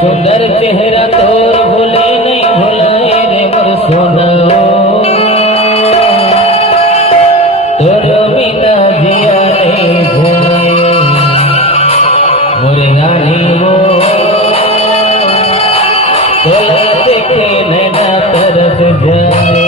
सुंदर चेहरा तोर भूले नहीं भूले रे मोर सोना तोर बिना जिया नहीं जाए मोर रानी वो तोला देखे नैना तरस जाए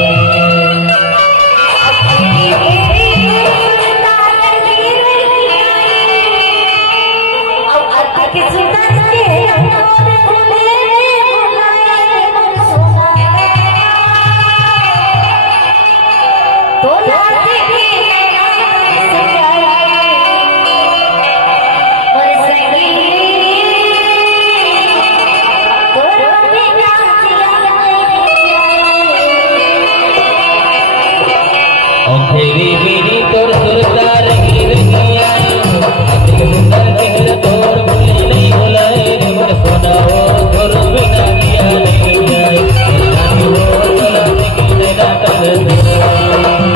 फेरी मेरी तोर सुरता रंगी रंगिया सुंदर चेहरा तोर भूले नहीं भुलाए रे मोर सोना हो तोर बिना जिया नहीं जाए रानी हो तोला देखी नैना तरस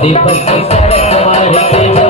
दीपक की सड़क मार के